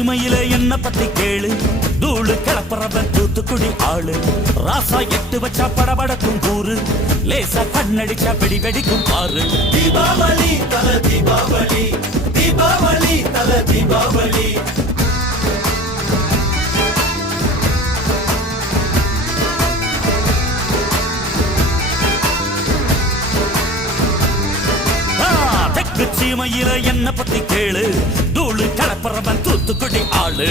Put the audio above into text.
சீமையில என்ன பத்தி கேளு, தூளு கிளப்புறவன் தூத்துக்குடி ஆளு. ராசா எட்டு வச்சா படபடக்கும் கூறு, லேசா கண்ணடிச்சா வெடி வெடிக்கும் பாரு. தீபாவளி தல தீபாவளி, தீபாவளி தல தீபாவளி. தெற்கு சீமையில என்ன பத்தி கேளு, தூளு கிளப்புறவன் தூத்துக்குடி ஆளு.